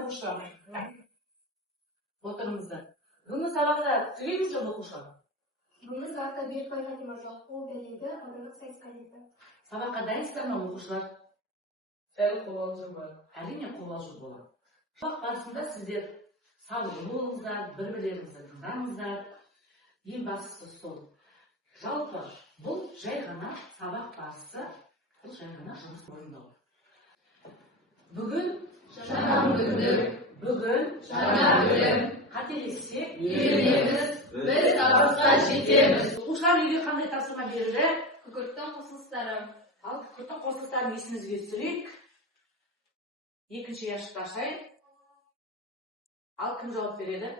оқушылар. Отырыңыздар. Бүгінгі сабақта сөйлейміз жоқ оқушылар. Бүгінгі сабақта берік Фатима жоқ, ол дәлелді аудандық сайыс қажеті. Сабаққа дайынсыздар ма оқушылар? Сәл қобалжу бар. Әрине қобалжу болады. Сабақ барысында сіздер сабырлы болыңыздар, бір-бірлеріңізді тыңдаңыздар. Ең бастысы сол. Жалпы бұл жай ғана сабақ барысы, бұл жай ғана жұмыс орындау. Бүгін Жаңа мүмкіндік, бүгін жаңа білім, қателессек, үйренеміз, біз табысқа жетеміз. оқушылар үйге қандай тапсырма берді? Күкірттің қосылыстары. Ал күкірттің қосылыстарын есіңізге түсірейік. Екінші ящикті ашайын. Ал кім жауап береді?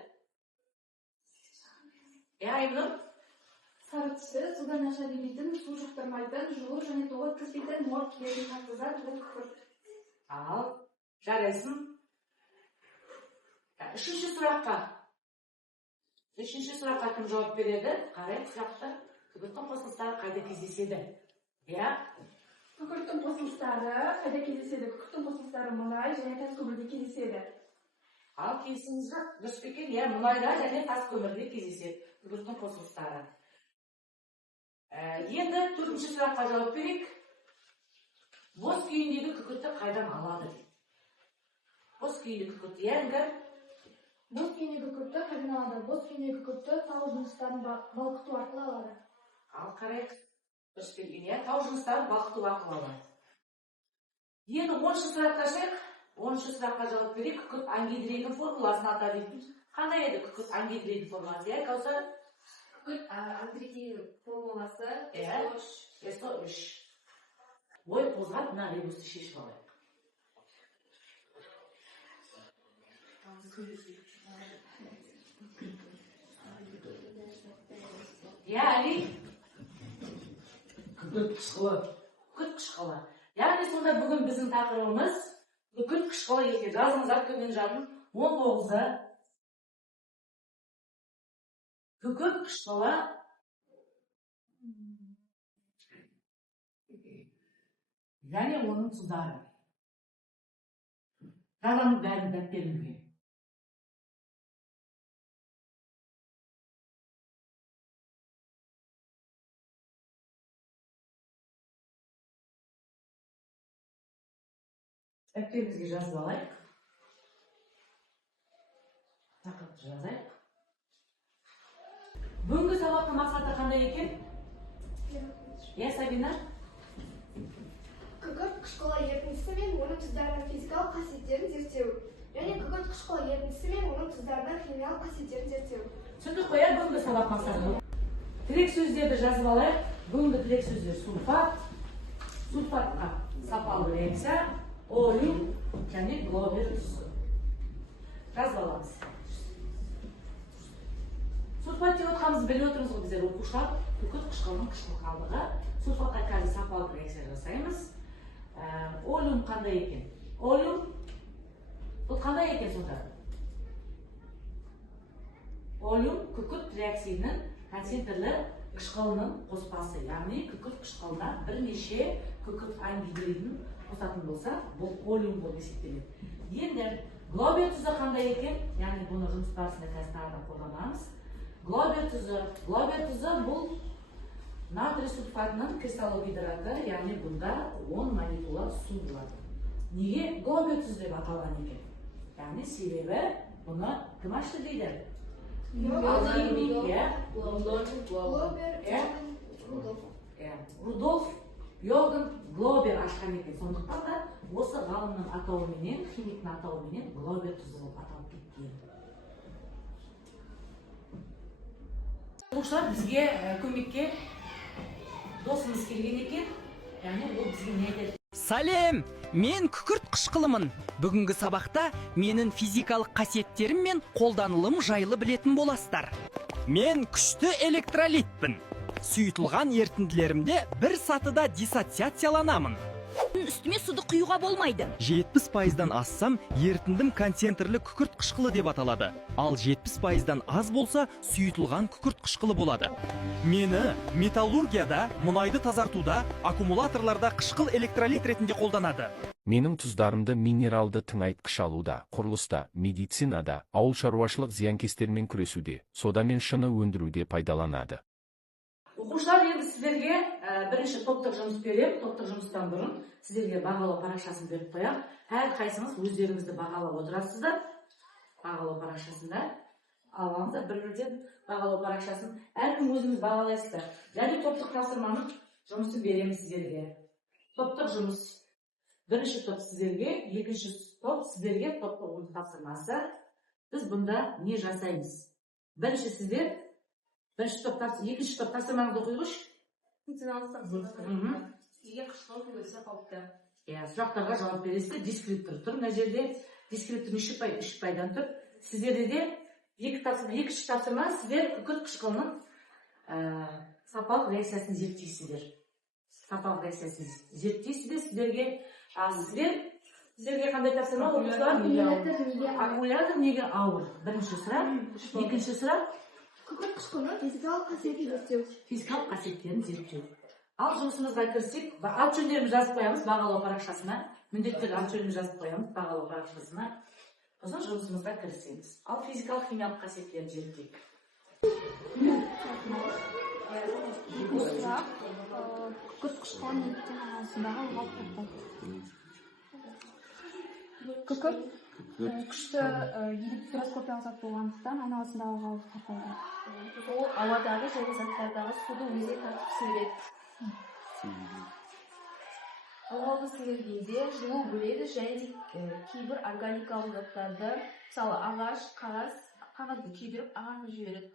Айнұр? Сары түсі, судан аша демейтін, су жұқтырмайтын, жылу және тоғы кірпейтін, мор келетін қатыздар бұл күкірт. Ал, жарайсың. Үшінші сұраққа. Үшінші сұраққа кім жауап береді? Қарайық сұрақта. Күкірттің қосылыстары қайда кездеседі? Күкірттің қосылыстары қайда кездеседі? Күкірттің қосылыстары мұнай және тас көмірде кездеседі. Ал келісіңізді дұрыс па екен? Мұнайда және тас көмірде кездеседі күкірттің қосылыстары. Енді төртінші сұраққа жауап берейік. Бос күйіндегі күкіртті қайдан алады? Бос күйіндегі күкіртті еңгір. Бос күйіндегі күкіртті қайдан алады? Бос күйіндегі күкіртті тау жыныстарын балқыту арқылы алады. Ал қарайық. Дұрыс па екен? Тау жыныстарын балқыту арқылы алады. Енді 10-шы сұраққа шығайық. 10-шы сұраққа жауап берейік. Күкірт ангидридің формуласын атап өтіңіз. Қандай еді күкірт ангидридің формуласы? Каусар? Күкірт ангидридің формуласы SO3. Ой қозғап, мына ребусты шешіп алайық. Яғни Күкірт қышқылы. күкірт қышқылы. Яғни сонда бүгін біздің тақырыбымыз күкірт қышқылы екен. Жазыңыздар төмен жағын 19-ы. Күкірт қышқылы және оның тұздары. Жазамыз бәрін дәптеріңізге. Дәптерімізге жазып алайық. Тақырыпты жазайық. Бүгінгі сабақтың мақсаты қандай екен? Сабина? Күкірт қышқылы ерітіндісі мен оның тұздарының физикалық қасиеттерін зерттеу. Және күкірт қышқылы ерітіндісі мен оның тұздарының химиялық қасиеттерін зерттеу. Түсіндік қой, бүгінгі сабақ мақсаты. Тірек сөздерді жазып алайық. Бүгінгі тірек сөздер сульфат, сульфатқа сапалы реакция, олеум және глобер тұзы. Жазып аламыз. Сульфат деп отқанымызды біліп отырмыз ғой біздер оқушылар. Күкірт қышқылының қышқыл қалдығы. Сульфатқа қазір сапалы реакция жасаймыз. Олеум қандай екен? Олеум бұл қандай екен сонда? Олеум күкірт реакциясының концентрлі қышқылының қоспасы. Яғни күкірт қышқылына бірнеше күкірт ангидридін қосатын болса, бұл олеум болып есептеледі. Енді глобер тұзы қандай екен? Яғни бұны жұмыс барысында қазір қолданамыз. Глобер тұзы бұл натрий сульфатының кристаллогидраты, яғни бұнда 10 молекула су болады. Неге глобер тұз деп аталған екен? Яғни себебі бұны кім ашты дейді? Рудольф Йоганн Глобер ашқан екен. Сондықтан да осы ғалымның атауыменен, химиктің атауыменен глобер тұзы болып аталып кеткен. Оқушылар бізге көмекке досымыз келген екен. Яғни ол бізге не айтады? Салем! Мен күкірт қышқылымын. Бүгінгі сабақта менің физикалық қасиеттерім мен қолданылым жайлы білетін боласыздар. Мен күшті электролитпін. Сұйытылған ерітінділерімде бір сатыда диссоциацияланамын. Үстіме суды құюға болмайды. 70%-дан ассам ерітіндім концентрлі күкірт қышқылы деп аталады. Ал 70%-дан аз болса сұйытылған күкірт қышқылы болады. Мені металлургияда, мұнайды тазартуда, аккумуляторларда қышқыл электролит ретінде қолданады. Менің тұздарымды минералды тыңайтқыш алуда, құрылыста, медицинада, ауыл шаруашылық зиянкестермен күресуде, сода мен шыны өндіруде пайдаланады. Оқушылар, енді сіздерге бірінші топтық жұмыс беріп, топтық жұмыстан бұрын сіздерге бағалау парақшасын беріп қояқ. Әрқайсыңыз өздеріңізді бағалап отырасыздар. Бағалау парақшасында алаңыздар, бір-бірден бағалау парақшасын әркім өзіңіз бағалайсыздар. Және топтық тапсырманың жұмысын береміз сіздерге. Топтық жұмыс. Бірінші топ сіздерге, екінші топ сіздерге топтық тапсырмасы. Біз бұнда не жасаймыз? Бірінші сіздер, екінші топ тапсырмаңызды оқиғыш. Неге қышқыл көбесі қауіпті? Сұрақтарға жауап бересіздер. Дескриптор тұр. Мына жерде дескриптор үш пайдан тұр. Сіздерде де екінші тапсырма сіздер күкірт қышқылының сапалық реакциясын зерттейсіздер. Сапалық реакциясын зерттейсіздер. Сіздерге қандай тапсырма оқушылар? Аккумулятор неге ауыр? Бірінші сұрақ. Екінші сұрақ. күкірт қышқылының физикалық қасиетін зерттеу. Физикалық қасиеттерін зерттеу. Ал жұмысымызға кірсек, ат жөндерін жазып қоямыз бағалау парақшасына. Міндетті ат жөндерін жазып қоямыз бағалау парақшасына. Сосын жұмысымызға кірісеміз. Ал физикалық химиялық қасиеттерін зерттейік. Күкірт қышқылының неліктен арасындағы ылғал тартады? Күкірт күшті гигроскопиялық зат болғандықтан айналасындағы ылғал тартады. Ол ауадағы және заттардағы суды өзіне тартып сіңіреді. Ылғалды сіңіргенде жылу бөледі және кейбір органикалық заттарды, мысалы ағаш, қағазды күйдіріп ағашқа жібереді.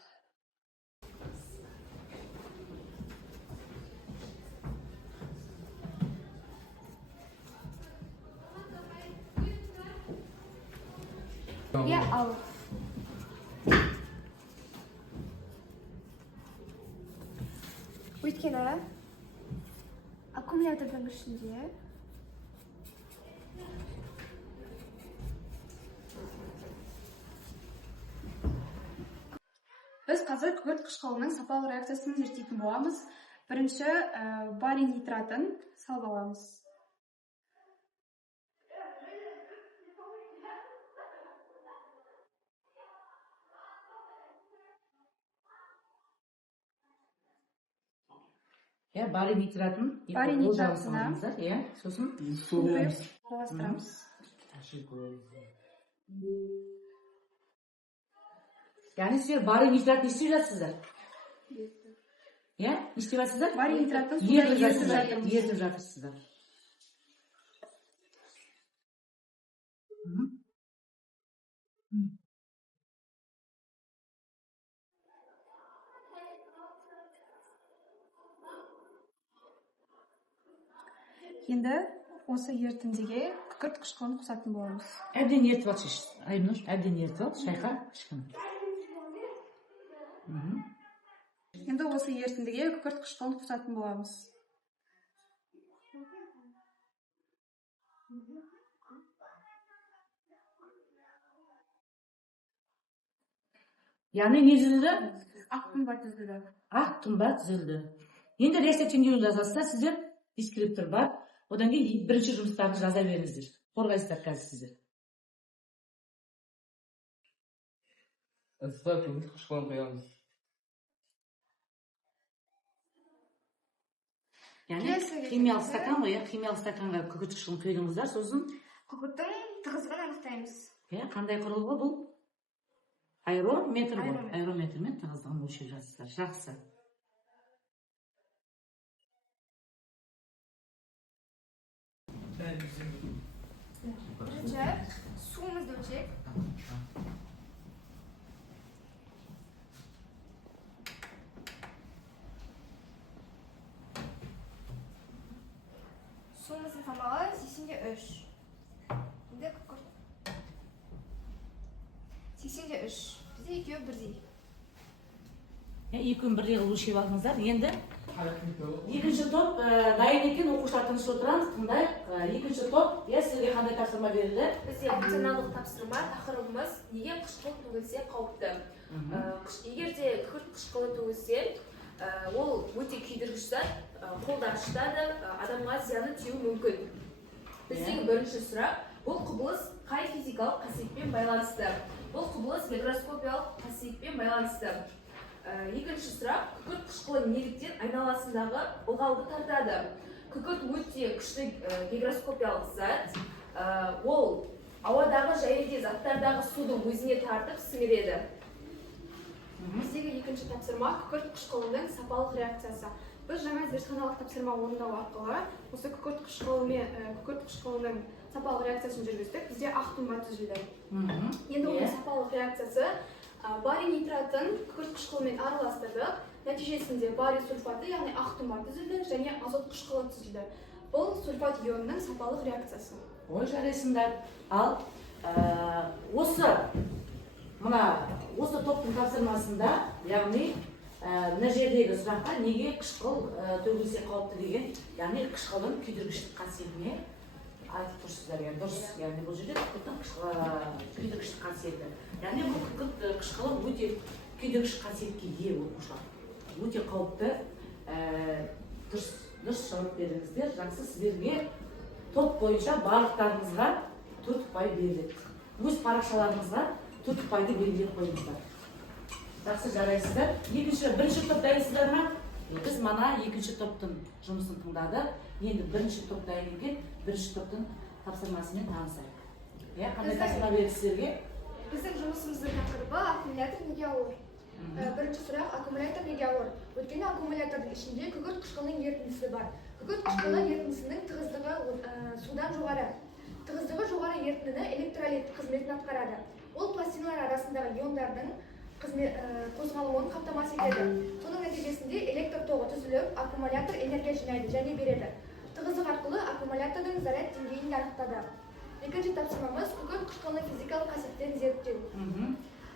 Ал өйткені аккумулятордың ішінде біз қазір күкірт қышқылының сапалық реакциясын зерттейтін боламыз. Бірінші барий нитратын салып аламыз. Барий нитратына сосын су құйып араластырамыз. Яғни сіздер барий нитрат не істеп жатсыздар? Не істеп жатсыздар? Барий нитратын суда ертіп жатырсыздар. Енді осы ерітіндіге күкірт қышқылын қосатын боламыз. Әбден ертіп алшы, Айнұр, әбден ертіп ал, шайқа, ешкім. Енді осы ерітіндіге күкірт қышқылын қосатын боламыз. Яғни не түзілді? Ақ тұнба түзілді. Ақ тұнба түзілді. Енді реакция теңдеуін жазасыздар, сіздер дескриптор бар. Одан кейін бірінші жұмыстарды жаза беріңіздер. Қорғайсыздар қазір сіздер. Ыстық күкірт қышқылын құямыз. Яғни химиялық стакан ғой, химиялық стаканға күкірт қышқылын құйдыңыздар, сосын күкірттің тығыздығын анықтаймыз. Қандай құрылғы бұл? Аэрометр ғой. Аэрометрмен тығыздығын өлшеп жатсыздар. Жақсы. Бірінші суымызды өлшеп. Суымыздың салмағы 83. Енді күкірт 83. Бізде екеуі бірдей. Екеуін бірдей қылып өлшеп алдыңыздар. Енді екінші топ дайын екен, оқушылар тыныш отырамыз, тыңдайық. Екінші топ, сіздерге қандай тапсырма берілді? Бізде функционалдық тапсырма тақырыбымыз неге қышқыл төгілсе қауіпті. Егер де күкірт қышқылы төгілсе, ол өте күйдіргіш зат, қолда ашытады, адамға зияны тиюі мүмкін. Біздегі бірінші сұрақ, бұл құбылыс қай физикалық қасиетпен байланысты? Бұл құбылыс микроскопиялық қасиетпен байланысты. Екінші сұрақ, күкірт қышқылы неліктен айналасындағы ылғалды тартады? Күкірт өте күшті гигроскопиялық зат. Ол ауадағы және заттардағы судың өзіне тартып сіңіреді. Біздегі екінші тапсырма күкірт қышқылының сапалық реакциясы. Біз жаңа зертханалық тапсырма орындау арқылы осы күкірт қышқылының сапалық реакциясын жүргіздік. Бізде ақ тұнба түзілді. Енді оның сапалық реакциясы барий нитратын күкірт қышқылымен араластырдық. Нәтижесінде барий сульфаты, яғни ақ тұнба түзілді және азот қышқылы түзілді. Бұл сульфат ионының сапалық реакциясы. Ой, жарайсыңдар. Ал осы топтың тапсырмасында, яғни мына жердегі сұраққа неге қышқыл төгілсе қауіпті деген, яғни қышқылдың күйдіргіштік қасиетіне айтып тұрсыздар. Дұрыс, яғни бұл жерде күкірттің күйдіргіштік қасиеті. Яғни бұл күкірт қышқылы өте күйдіргіш қасиетке ие оқушылар. Өте қауіпті. Дұрыс жауап бердіңіздер. Жақсы, сіздерге топ бойынша барлықтарыңызға 4 ұпай беріледі. Өз парақшаларыңызға 4 ұпайды белгілеп қойыңыздар. Жақсы, жарайсыздар. Бірінші топ дайынсыздар ма? Біз мана екінші топтың жұмысын тыңдады. Енді бірінші топ дайын екен, бірінші топтың тапсырмасымен танысайық. Қандай тапсырма берді сіздерге? Біздің жұмысымыздың тақырыбы аккумулятор неге ауыр? Бірінші сұрақ, аккумулятор неге ауыр? Өйткені аккумулятордың ішінде күкірт қышқылының ерітіндісі бар. Күкірт қышқылы ерітіндісінің тығыздығы судан жоғары. Тығыздығы жоғары ерітінді электролит қызметін атқарады. Ол пластиналар арасындағы иондардың қозғалуын қамтамасыз етеді. Соның нәтижесінде электр тоғы түзіліп, аккумулятор энергия жинайды және береді. Тығыздық арқылы аккумулятордың заряд деңгейін анықтады. Екінші тапсырмамыз күкірт қышқылының физикалық қасиеттерін зерттеу.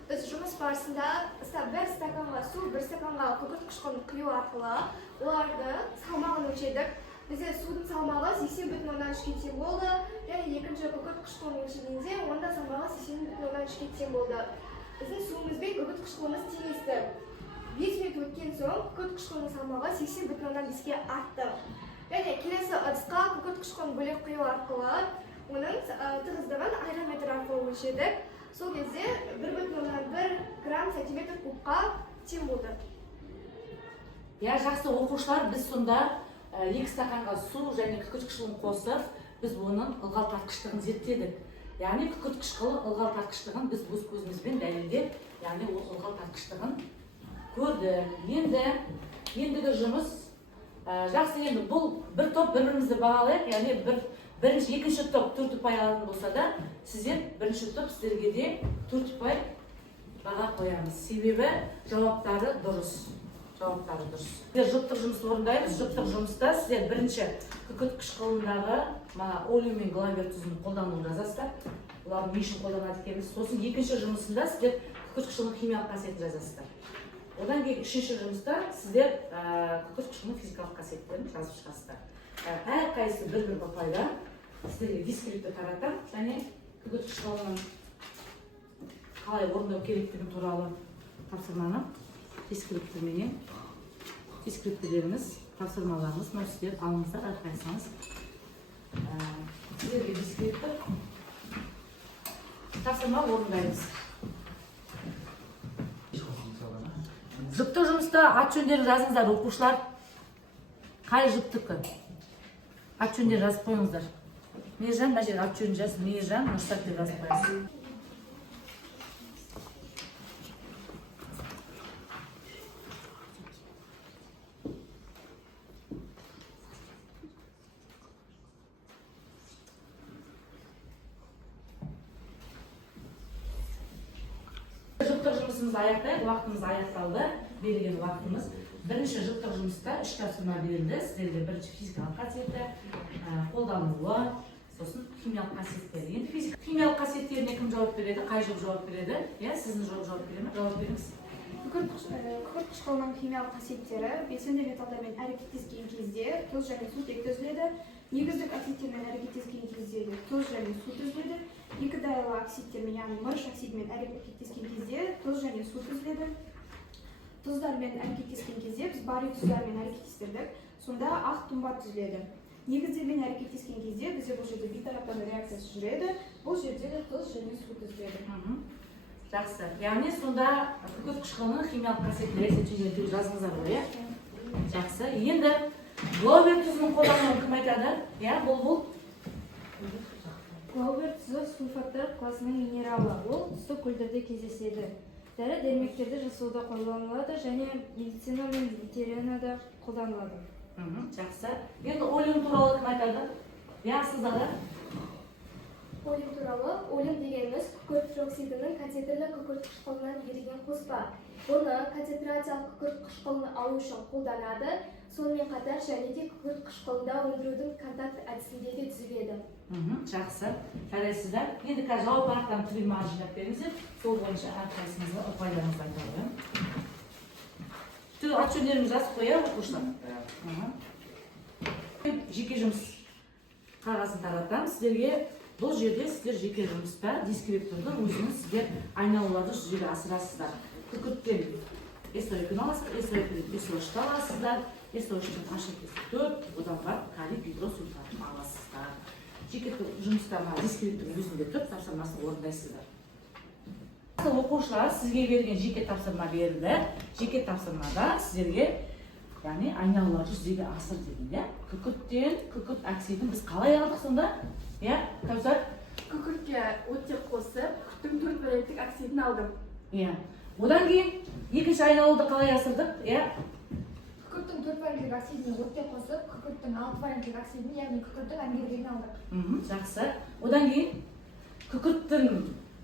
Біз жұмыс барысында бір стаканға су, бір стаканға күкірт қышқылын құю арқылы оларды салмағын өлшедік. Бізде судың салмағы 80,3 тең болды, және екінші күкірт қышқылын өлшегенде онда салмағы 80,3 тең болды. Біздің суымыз бен күкірт қышқылымыз теңесті. 5 минут өткен соң күкірт қышқылының салмағы 80,5-ке артты. Және келесі ыдысқа күкірт қышқылын бөлек құю арқылы оның тығыздығын аэрометр арқылы өлшедік. Сол кезде 1,1 грамм сантиметр кубқа тең болды. Жақсы оқушылар, біз сонда 2 стаканға су және күкірт қышқылын қосып, біз оның ылғал тартқыштығын зерттедік. Яғни күкірт қышқылы ылғал тартқыштығын біз өз көзімізбен дәлелдеп, яғни ол ылғал тартқыштығын көрдік. Ендігі жұмыс жақсы, енді бұл бір топ бір-бірімізді бағалайық, яғни екінші топ 4 ұпай алатын болса да, сіздер бірінші топ сіздерге де 4 ұпай баға қоямыз. Себебі жауаптары дұрыс. Сіздер жұптық жұмыс орындаймыз. Жұптық жұмыста сіздер бірінші күкірт қышқылындағы олеум мен главер тұзын қолдануын жазасыздар. Оларды не үшін қолданады екенбіз. Сосын екінші жұмысында сіздер күкірт қышқылының химиялық қасиетін жазасыздар. Одан кейін үшінші жұмыста сіздер күкірт қышқылының физикалық қасиеттерін жазып шығасыздар. Әрқайсысы бір-бір ұпайда сіздерге дискрипті таратам, және күкірт қышқылының қалай орындау керектігі туралы тапсырманы дискриптілеріңіз, тапсырмаларыңыз, сіздер алыңыздар, әрқайсыңыз. Сіздерге дискрипті тапсырма орындаймыз. Жұптық жұмыста ат жөндерін жазыңыздар, оқушылар. Қай жұптықы? Ат жөндерін жазып қойыңыздар. Мейіржан, мына жерге ат жөнін жаз. Мейіржан, Нұрсат деп жазып қойыңыз. Жұптық жұмысымызды аяқтайық, уақытымыз аяқталды, берілген уақытымыз. Бірінші жұптық жұмыста 3 тапсырма берілді. Сіздерге бірінші физикалық қасиеті, қолданылуы, сосын химиялық қасиеттер. Енді химиялық қасиеттеріне кім жауап береді, қай жұп жауап береді? Сіздің жауап береді ме? Жауап беріңіз. Күкірт қышқылының химиялық қасиеттері белсенді металдармен әрекеттескен кезде тұз және сутек түзіледі. Негіздік оксидтермен әрекеттескен кезде тұз және су түзіледі. Екі дайлы оксидтермен, яғни мырыш оксидімен әрекеттескен кезде тұз және су түзіледі. Тұздармен әрекеттескен кезде біз барий тұздармен әрекеттестірдік. Сонда ақ тұнба түзіледі. негіздермен әрекеттескен кезде бізде бұл жерде бейтараптан реакциясы жүреді. Бұл жерде де тұз және су түзіледі. Жақсы. Яғни сонда күкірт қышқылының химиялық қасиеттері есептелген жазыңыздар ғой, иә? Жақсы. Енді глобер тұзының қолдануын кім айтады? Иә, бұл. Глобер тұзы сульфаттар класының минералы. Ол тұзды көлдерде кездеседі. Дәрі-дәрмектерді жасауда қолданылады және медицина мен ветеринарияда қолданылады. Жақсы. Енді олеум туралы кім айтады? Иә, сіздер. Олеум туралы, олеум дегеніміз күкірт диоксидінің катетрлі күкірт қышқылынан берілген қоспа. Бұны концентрациялық күкірт қышқылын алу үшін қолданады. Сонымен қатар және де күкірт қышқылында өндірудің контакт әдісінде де түзіледі. Жақсы. Жарайсыздар. Енді қазір жауап арқылы түгелмен жинап беріңіздер. Сол бойынша әрқайсыңызға ұпайларыңызды айтады. Ат-жөндеріміз жазып қояйық, оқушылар. Жеке жұмыс қағазын таратамын сіздерге. Бұл жерде сіздер жеке жұмыста дискрипторды өзіңіз сіздер айналуларды жүзеге асырасыздар. Күкірттен СО2-ні аласыздар, СО2-ден СО3-ті аласыздар, СО3-тен H2S4, одан барып калий гидросульфатын аласыздар. Жеке жұмыста дискриптордың өзінде тұрып тапсырмасын орындайсыздар. Оқушылар сізге берген жеке тапсырма берді. Жеке тапсырмада сіздерге яғни айналуларды жүзеге асыр деген. Күкірттен күкірт оксидін біз қалай алдық сонда? Иә, Кәусар? Күкіртке оттек қосып, күкірттің 4 валенттік оксидін алдым. Иә. Одан кейін екінші айналуды қалай асырдық? Иә. Күкірттің 4 валенттік оксидін оттек қосып, күкірттің 6 валенттік оксидін, яғни күкірттің ангидриген алдық. Жақсы. Одан кейін күкірттің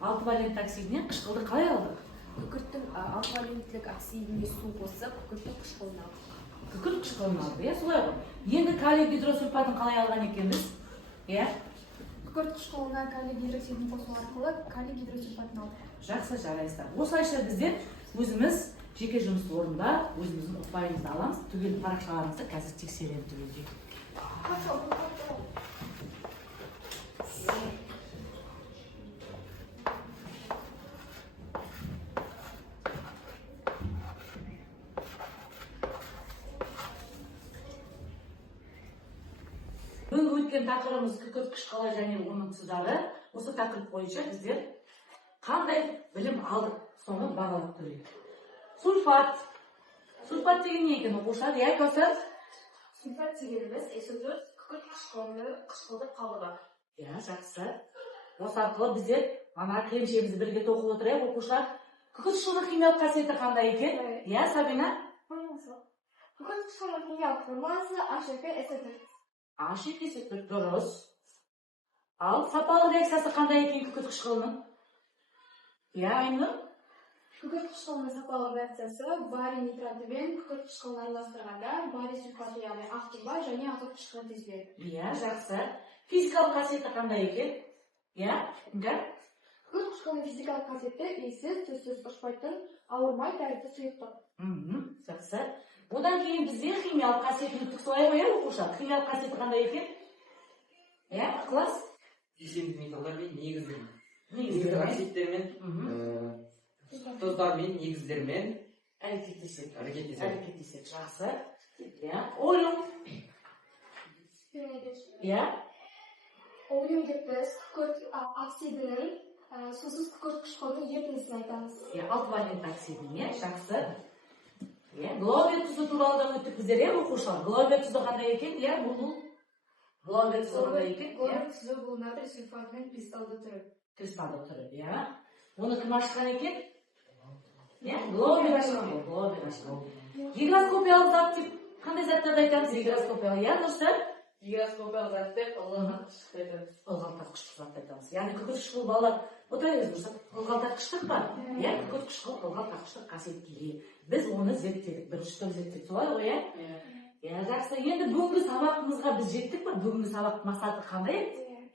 6 валентті оксидінен қышқылды қалай алдық? Күкірттің 6 валенттілік оксидіне су қосып, күкірттің қышқылын алдық. Күкірт қышқылын алдық, иә, солай ғой. Енді калий гидросульфатын қалай алған екенбіз? Иә. Күкірт қышқылына калий гидроксидін қосу арқылы калий гидросульфатын алдық. Жақсы, жарайсыздар. Осылайша біздер өзіміз жеке жұмыс орында өзіміздің ұпайымызды аламыз. Түгел парақшаларымызды қазір тексереміз түгелдей. Бүгінгі өткен тақырыбымыз күкірт қышқылы және оның тұздары. Осы тақырып бойынша біздер қандай білім алдық, соны бағалап көрейік. Сульфат. Сульфат деген не екен оқушылар? Иә, Кәусар? Сульфат дегеніміз СО4 күкірт қышқылды қалдығы. Иә, жақсы. Осы арқылы біздер ана кілемшемізді бірге тоқып отырайық, оқушылар. Күкірт қышқылының химиялық қасиеті қандай екен? Иә, Сабина? Күкірт қышқылының химиялық формуласы H2SO4. H2S4 дұрыс. Ал сапалық реакциясы қандай екен күкірт қышқылының? Иә, Айнұр? Күкірт қышқылының сапалық реакциясы барий нитратымен күкірт қышқылын араластырғанда барий сульфаты яғни ақтұнба және азот қышқылы түзіледі. Иә, жақсы. Физикалық қасиеті қандай екен? Иә, Ингар? Күкірт қышқылының физикалық қасиеті иіссіз, түссіз ұшпайтын, ауырмай тәрізді сұйықтық. Жақсы. Одан кейін бізде химиялық қасиетін өттік солай ғой, оқушылар. Химиялық қасиеті қандай екен? Иә, ықылас? Жесенді металдармен негіздермен. Негіздермен. Оксидтермен, тұздармен, негіздермен әрекеттеседі. Жақсы. Иә, олеум. Иә. Олеум деп біз күкірт оксидінің сусыз күкірт қышқылының ерітіндісін айтамыз. Иә, 6 валентті оксидін, иә, жақсы. Глобер тұзы туралы да өттік біздер, иә, оқушылар. Глобер тұзы қандай екен? Иә, бұл глобер тұзы қандай екен? Глобер тұзы бұл натрий сульфатының кристалды түрі. Кристалды түрі, иә. Оны кім ашқан екен? Иә, глобер ашқан. Глобер ашқан. Гигроскопиялық зат деп қандай заттарды айтамыз? Гигроскопиялық, иә, достар? гигроскопиялық затты ылғалтатқыш затты айтамыз. Яғни күкірт қышқыл балалар отырайық болса, ылғалтатқыштық бар. Иә, күкірт қышқыл ылғалтатқыштық қасиетке ие. Біз оны зерттедік, бірінші топ зерттедік, солай ғой, иә? Иә, жақсы. Енді бүгінгі сабағымызға біз жеттік пе? Бүгінгі сабақ мақсаты қандай?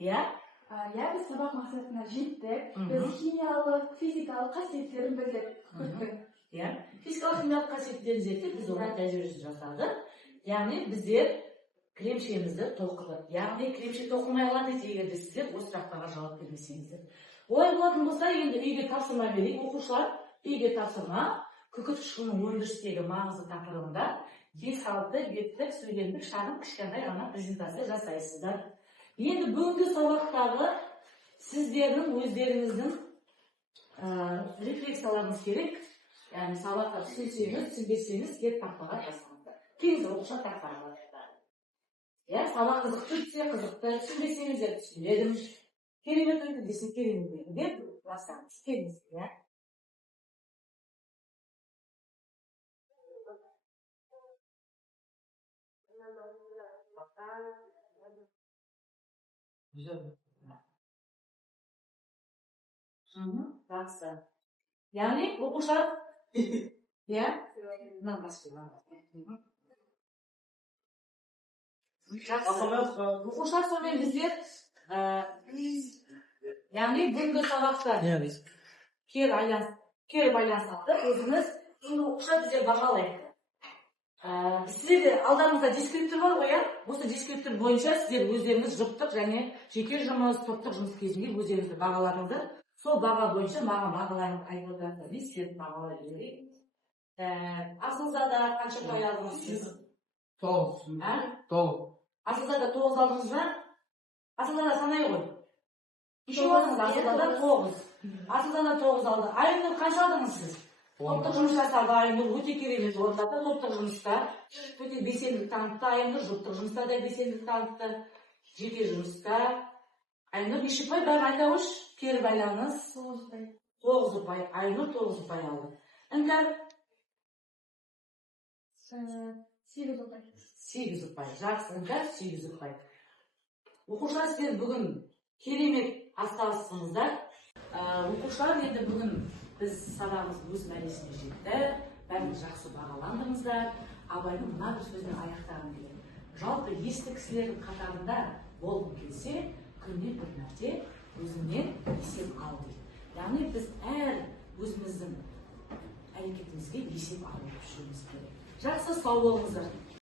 Иә? Иә, біз сабақ мақсатына жеттік. Біз химиялық, физикалық қасиеттерін білдік күкірттің. Иә, физикалық химиялық қасиеттерін зерттеп, біз оған тәжірибесін жасадық. Яғни біздер кілемшемізді тоқыдық. Яғни кілемше тоқылмай қалады егер де сіздер осы сұрақтарға жауап бермесеңіздер. Олай болатын болса, енді үйге тапсырма берейік, оқушылар. Үйге тапсырма күкірт қышқылының өндірістегі маңызды тақырыбында тез қалыпты беттік сөйлемдік шағын кішкентай ғана презентация жасайсыздар. Енді бүгінгі сабақтағы сіздердің өздеріңіздің рефлексияларыңыз керек. Яғни сабаққа түсінсеңіз, түсінбесеңіз келіп тақтаға жазыңыздар. Кейін оқыша тақтаға жазыңыздар. Я сабақ қызықты түссе қызықты, түсінбесеңіздер түсінбедім. Керемет өйді десін керемет өйді деп жазсаңыз келіңіз, иә. Жақсы. Яғни оқушылар, иә? Мынаны баспай. Оқушылар сонымен біздер, яғни бүгінгі сабақта кері байланыстықты өзіміз, енді оқушылар біздер бағалайды. Сіздерде алдарыңызда дескриптор бар ғой, осы дескриптор бойынша сіздер өздеріңіз жұптық және жеке жұмыс, топтық жұмыс кезінде өздеріңізді бағаларыңызды сол баға бойынша маған бағаларыңызды айтып отыратындар дейсіз, сіздерді бағалай берейік. Асылзада қанша ұпай алдыңыз сіз? 9. Асылзада 9 алдыңыз ба? Асылзада санай ғой. Еще алдыңыз Асылзада 9. Асылзада 9 алды. Айнұр қанша алдыңыз сіз? Топтық жұмыс жасады Айнұр, өте керемет орындады. Топтық жұмыста өте белсенділік танытты. Айнұр жұптық жұмыста да белсенділік танытты. Жеке жұмыста Айнұр неше ұпай бәрін айта қойшы, кері байланыс 9 ұпай. Айнұр 9 ұпай алды. Іңкәр 8 ұпай. 8 ұпай. Жақсы, Іңкәр 8 ұпай. Оқушылар сіздер бүгін керемет астағысыңыздар. Оқушылар енді бүгін біз сабағымыз өз мәресіне жетті. Бәріңіз жақсы бағаландыңыздар. Абайдың мына бір сөзбен аяқтағым келеді. Жалпы есті кісілердің қатарында болғым келсе, күнде бір мәрте өзіңнен есеп ал дейді. Яғни біз әр өзіміздің әрекетімізге есеп алып жүрміз керек. Жақсы, сау болыңыздар.